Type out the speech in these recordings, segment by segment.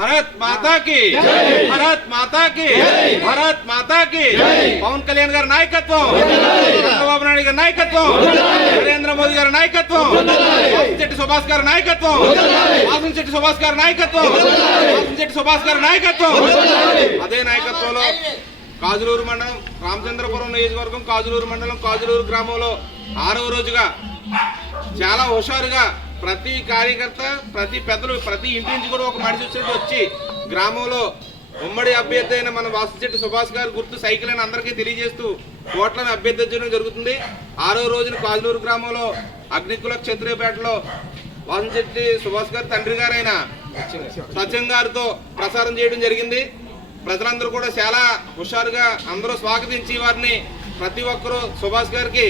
భారత్ మాతా కి భారత్ మాతా కి భారత్ మాతా కి పవన్ కళ్యాణ్ గారి నాయకత్వం, చంద్రబాబు నాయుడు గారి నాయకత్వం, నరేంద్ర మోదీ గారి నాయకత్వం, వాసంశెట్టి సుభాష్ గారి నాయకత్వం, వాసంశెట్టి సుభాష్ గారి నాయకత్వం, వాసంశెట్టి సుభాష్ గారి నాయకత్వం. అదే నాయకత్వంలో కాజులూరు మండలం రామచంద్రపురం నియోజకవర్గం కాజులూరు మండలం కాజులూరు గ్రామంలో 6వ రోజుగా చాలా హుషారుగా ప్రతి కార్యకర్త, ప్రతి పెద్దలు, ప్రతి ఇంటి నుంచి కూడా ఒక మనిషి వచ్చినట్టు వచ్చి గ్రామంలో ఉమ్మడి అభ్యర్థి అయిన మన వాసంశెట్టి సుభాష్ గారి గుర్తు సైకిల్ అని అందరికీ తెలియజేస్తూ ఓట్లను అభ్యర్థించడం జరుగుతుంది. 6వ రోజున కాజులూరు గ్రామంలో అగ్నికుల క్షత్రియపేటలో వాసంశెట్టి సుభాష్ గారి తండ్రి గారైన సత్యం గారితో ప్రసారం చేయడం జరిగింది. ప్రజలందరూ కూడా చాలా హుషారుగా అందరూ స్వాగతించి వారిని ప్రతి ఒక్కరూ సుభాష్ గారికి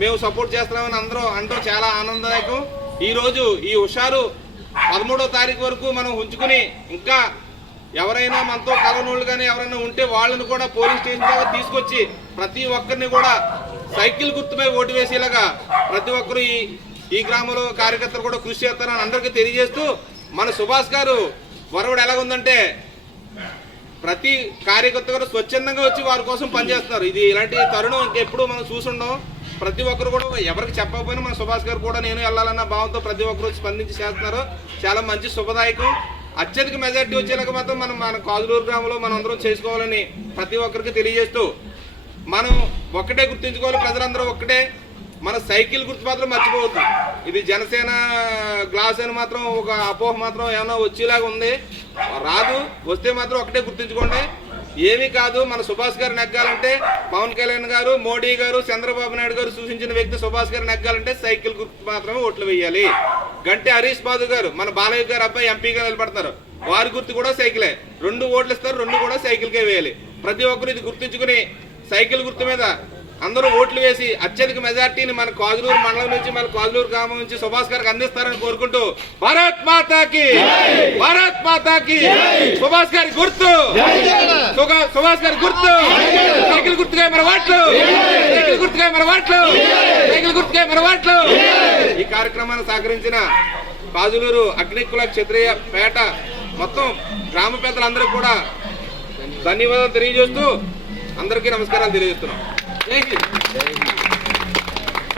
మేము సపోర్ట్ చేస్తున్నామని అందరూ అంటూ చాలా ఆనందదాయకం. ఈరోజు ఈ హుషారు 13వ తారీఖు వరకు మనం ఉంచుకుని ఇంకా ఎవరైనా మనతో కలవనోళ్ళు కానీ ఎవరైనా ఉంటే వాళ్ళని కూడా పోలింగ్ స్టేషన్ దాకా తీసుకొచ్చి ప్రతి ఒక్కరిని కూడా సైకిల్ గుర్తుపై ఓటు వేసేలాగా ప్రతి ఒక్కరు ఈ గ్రామంలో కార్యకర్తలు కూడా కృషి చేస్తారని అందరికీ తెలియజేస్తూ, మన సుభాష్ గారు వరవడు ఎలాగుందంటే ప్రతి కార్యకర్త కూడా స్వచ్ఛందంగా వచ్చి వారి కోసం పనిచేస్తున్నారు. ఇది ఇలాంటి తరుణం ఇంకెప్పుడు మనం చూసుండం. ప్రతి ఒక్కరు కూడా ఎవరికి చెప్పకపోయినా మన సుభాష్ గారు కూడా నేను వెళ్ళాలన్న భావంతో ప్రతి ఒక్కరు స్పందించి చేస్తున్నారు. చాలా మంచి శుభదాయకం. అత్యధిక మెజార్టీ వచ్చేలాగా మాత్రం మన కాజులూరు గ్రామంలో మనం అందరం చేసుకోవాలని ప్రతి ఒక్కరికి తెలియజేస్తూ, మనం ఒక్కటే గుర్తుంచుకోవాలి, ప్రజలందరూ ఒక్కటే, మన సైకిల్ గుర్తు మాత్రం మర్చిపోవద్దు. ఇది జనసేన గ్లాస్ అని మాత్రం ఒక అపోహ మాత్రం ఏమైనా వచ్చేలాగా ఉంది, రాదు. వస్తే మాత్రం ఒకటే గుర్తుంచుకోండి, ఏమీ కాదు. మన సుభాష్ గారు నెగ్గాలంటే పవన్ కళ్యాణ్ గారు, మోడీ గారు, చంద్రబాబు నాయుడు గారు సూచించిన వ్యక్తి సుభాష్ గారు నెగ్గాలంటే సైకిల్ గుర్తు మాత్రమే ఓట్లు వేయాలి. గంటే హరీష్ బాబు గారు మన బాలయ్య గారు అబ్బాయి ఎంపీగా నిలబడతారు, వారి గుర్తు కూడా సైకిలే. 2 ఓట్లు ఇస్తారు, 2 కూడా సైకిల్కే వేయాలి. ప్రతి ఒక్కరు ఇది గుర్తుంచుకుని సైకిల్ గుర్తు మీద అందరూ ఓట్లు వేసి అత్యధిక మెజార్టీని మన కాజులూరు మండలం నుంచి, మన కాజులూరు గ్రామం నుంచి సుభాష్ గారికి అందిస్తారని కోరుకుంటూ, భారత్ మాతాకి భారత్ మాతాకి సుభాష్ గారి గుర్తు, సుభాష్ గారి గుర్తు, సైకిల్ గుర్తుగా మన ఓట్లు, సైకిల్ గుర్తుగా మన ఓట్లు, సైకిల్ గుర్తుగా మన ఓట్లు. ఈ కార్యక్రమాన్ని సహకరించిన కాజులూరు అగ్నికుల క్షత్రియ పేట మొత్తం గ్రామ పెద్దలందరికీ కూడా ధన్యవాదాలు తెలియజేస్తూ అందరికీ నమస్కారాలు తెలియజేస్తున్నాం. జై హింద్.